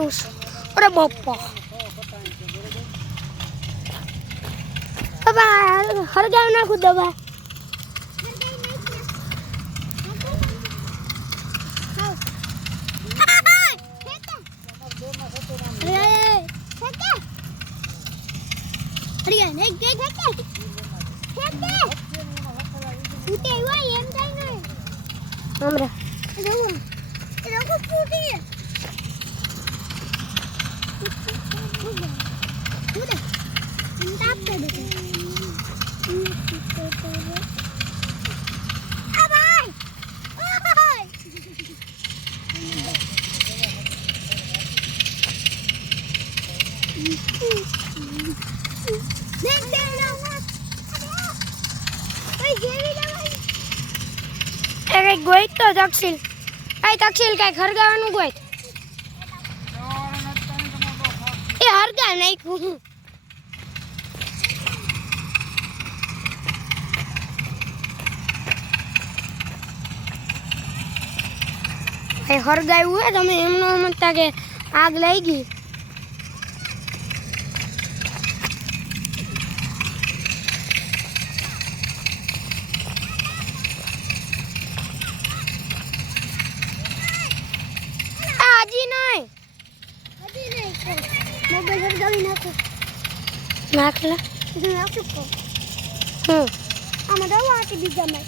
હરગાયું છે. અરે બાપા બાબા હરગાયું નાખું દવા. ગોઈત તો તક્ષિલ કઈ હરગાવાનું ગોઈત એ હરગા નાખ્યું. હરગાયું હોય તમે એમનો સમજતા કે આગ લાગી ગઈ. મોબાઈલ હરગાવી નાખો. નાખલા નાખું તો આમાં દવા હતી બીજામાં.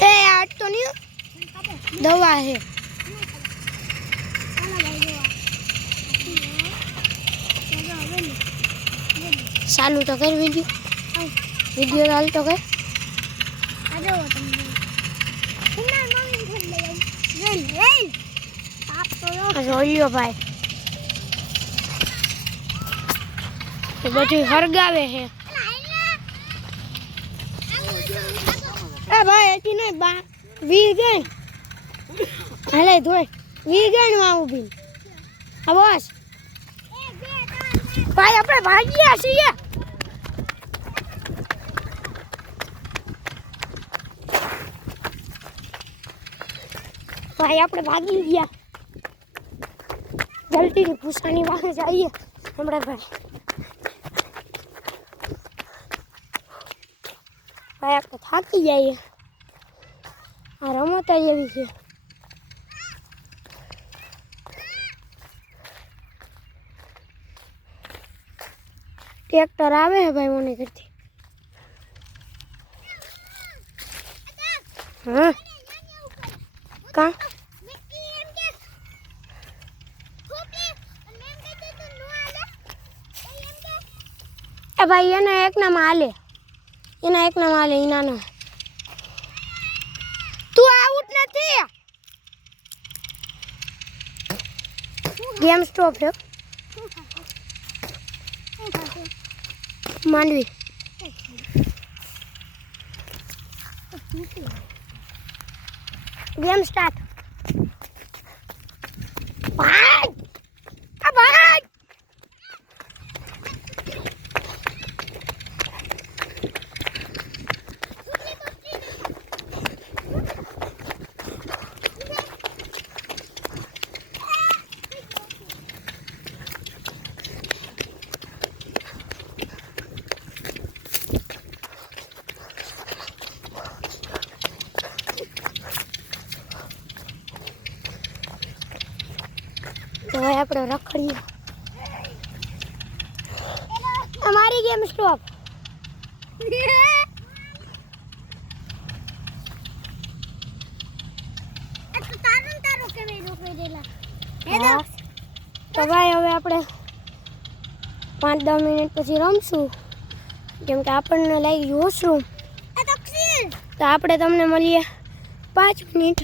એ આટ તો નહીં દવા હે. ચાલુ તો કર વિડીયો ચાલુ તો કર. જોઈ ભાઈ બધું હરગાવે છે. એ ભાઈ એથી નહીં બા વી ગઈ હાલે ધોઈ વી ગઈ માં ઊભી. હા બસ ભાઈ આપણે ભાગ્યા છીએ. ભાઈ આપણે ભાગી ગયા. જલ્દી ભૂસાની પાસે જઈએ હમણાં. ભાઈ આપણે થાકી જઈએ. આ રમત એવી છે. ટ્રેક્ટર આવે છે ભાઈ મને કરતી. હા કા એ ભાઈ એના એક નામ હાલે. એના એક નામ હાલે એના ના. તું આઉટ નથી. ગેમ સ્ટોપ છે માંડવી. गेम स्टार्ट भाग अब भाग तो आप रखड़ी हमारी गेम स्टॉप तो भाई હવે આપણે 5-10 મિનિટ પછી રમશું કેમ કે આપણને લાગી વોશરૂમ તો આપણે તમને મળીએ 5 મિનિટ